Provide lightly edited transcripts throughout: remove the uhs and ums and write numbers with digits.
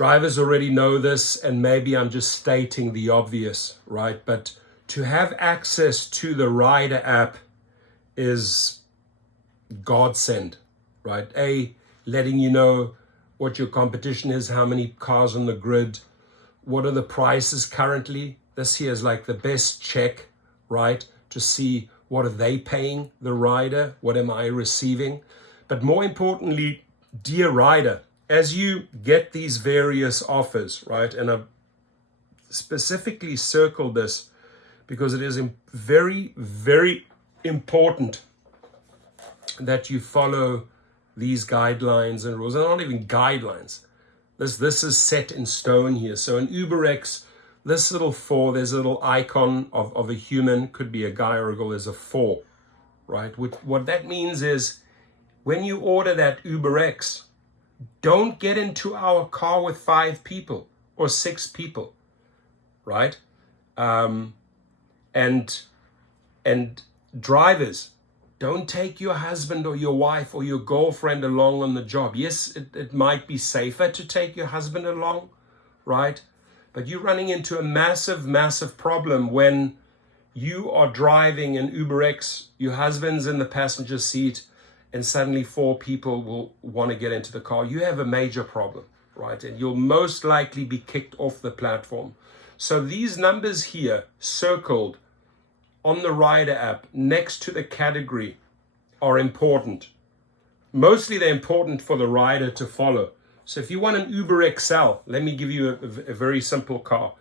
Drivers already know this, and maybe I'm just stating the obvious, right? But to have access to the Rider app is godsend, right? Letting you know what your competition is, how many cars on the grid, what are the prices currently. This here is like the best check, right? To see what are they paying the rider, what am I receiving? But more importantly, dear rider, as you get these various offers, right? And I've specifically circled this because it is very, very important that you follow these guidelines and rules. They're not even guidelines. This is set in stone here. So in UberX, this little 4, there's a little icon of a human, could be a guy or a girl, there's a 4, right? What that means is when you order that UberX, don't get into our car with 5 people or 6 people, right? And drivers, don't take your husband or your wife or your girlfriend along on the job. Yes, it might be safer to take your husband along, right? But you're running into a massive, massive problem when you are driving an UberX, your husband's in the passenger seat, and suddenly 4 people will want to get into the car. You have a major problem, right? And you'll most likely be kicked off the platform. So these numbers here circled on the Rider app next to the category are important. Mostly they're important for the rider to follow. So if you want an Uber XL, let me give you a very simple car,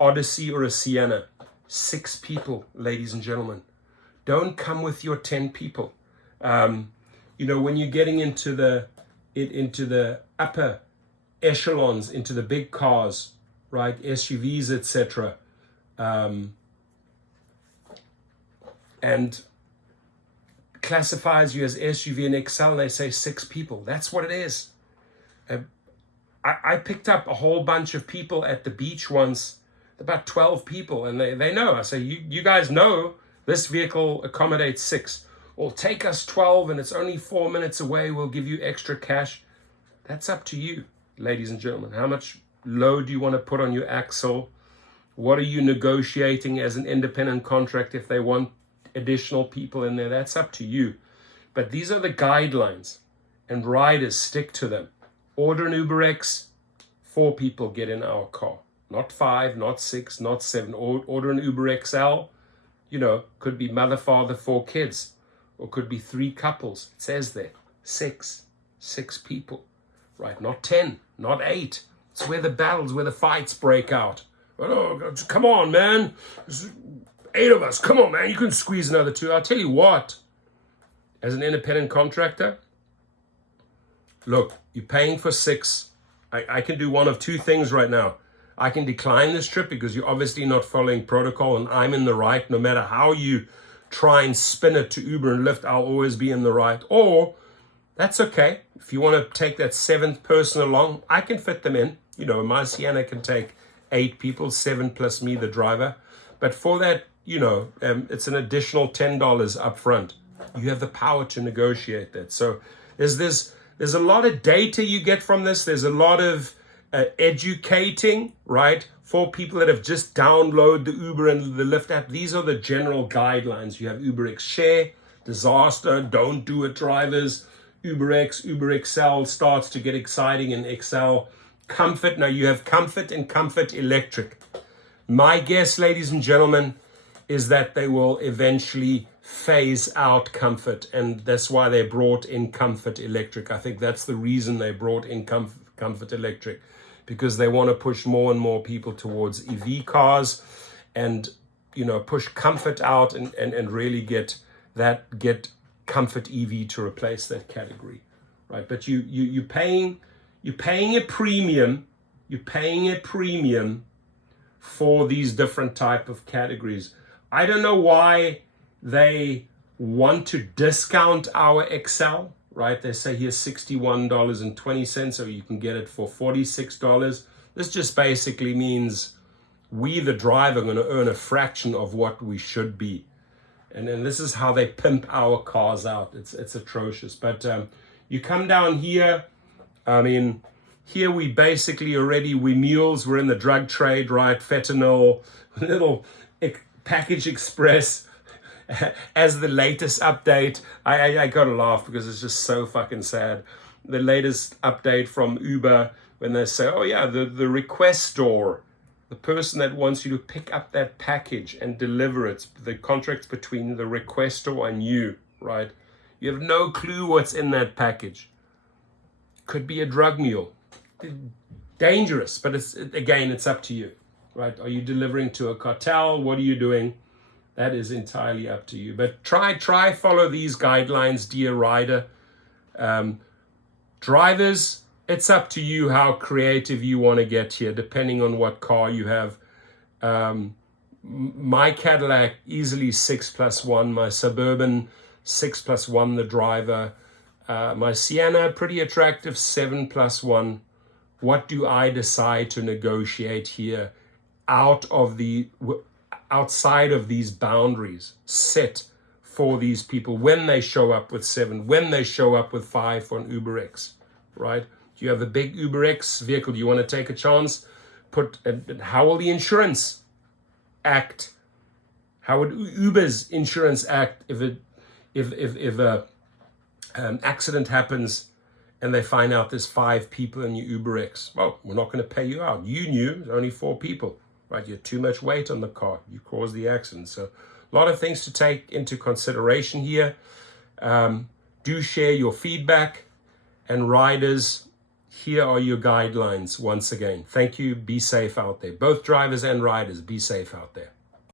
Odyssey or a Sienna, 6 people, ladies and gentlemen. Don't come with your 10 people. You know, when you're getting into the upper echelons, into the big cars, right, SUVs, etc., and classifies you as SUV and XL, and they say 6 people. That's what it is. I picked up a whole bunch of people at the beach once, about 12 people, and they know. I say, you guys know this vehicle accommodates 6. Well, take us 12 and it's only 4 minutes away. We'll give you extra cash. That's up to you, ladies and gentlemen. How much load do you want to put on your axle? What are you negotiating as an independent contract if they want additional people in there? That's up to you. But these are the guidelines, and riders stick to them. Order an UberX, 4 people get in our car. Not 5, not 6, not 7. Order an Uber XL, you know, could be mother, father, 4 kids, or could be 3 couples. It says there, 6 people, right? Not 10, not 8. It's where the battles, where the fights break out. Oh, come on, man. There's 8 of us. Come on, man. You can squeeze another 2. I'll tell you what, as an independent contractor, look, you're paying for 6. I can do one of 2 things right now. I can decline this trip because you're obviously not following protocol and I'm in the right. No matter how you try and spin it to Uber and Lyft, I'll always be in the right. Or that's okay. If you want to take that 7th person along, I can fit them in. You know, my Sienna can take 8 people, 7 plus me, the driver. But for that, you know, it's an additional $10 up front. You have the power to negotiate that. So there's a lot of data you get from this. There's a lot of educating, right? For people that have just downloaded the Uber and the Lyft app. These are the general guidelines. You have UberX Share, disaster, don't do it, drivers. UberX, Uber XL starts to get exciting, and XL. Comfort, now you have Comfort and Comfort Electric. My guess, ladies and gentlemen, is that they will eventually phase out Comfort, and that's why they brought in Comfort Electric. I think that's the reason they brought in Comfort Electric, because they want to push more and more people towards EV cars and, you know, push Comfort out and really get Comfort EV to replace that category, right? But you're paying a premium. You're paying a premium for these different type of categories. I don't know why they want to discount our XL, right? They say here's $61.20, or you can get it for $46. This just basically means we, the driver, are going to earn a fraction of what we should be. And then this is how they pimp our cars out. It's atrocious. But you come down here, I mean, Here we basically we mules, we're in the drug trade, right? Fentanyl, little package express. As the latest update, I gotta laugh because it's just so fucking sad. The latest update from Uber, when they say, oh yeah, the request store, the person that wants you to pick up that package and deliver it, the contract's between the requester and you, right? You have no clue what's in that package. Could be a drug mule. Dangerous, but it's up to you, right? Are you delivering to a cartel? What are you doing? That is entirely up to you. But try follow these guidelines, dear rider. Drivers, it's up to you how creative you want to get here, depending on what car you have. My Cadillac, easily 6+1. My Suburban, 6+1, the driver. My Sienna, pretty attractive, 7+1. What do I decide to negotiate here outside of these boundaries set for these people when they show up with 7, when they show up with 5 on UberX, right? Do you have a big UberX vehicle? Do you want to take a chance? How will the insurance act? How would Uber's insurance act if a accident happens and they find out there's 5 people in your UberX? Well, we're not going to pay you out. You knew there's only 4 people, right? You had too much weight on the car. You caused the accident. So a lot of things to take into consideration here. Do share your feedback. And riders, here are your guidelines once again. Thank you. Be safe out there. Both drivers and riders, be safe out there.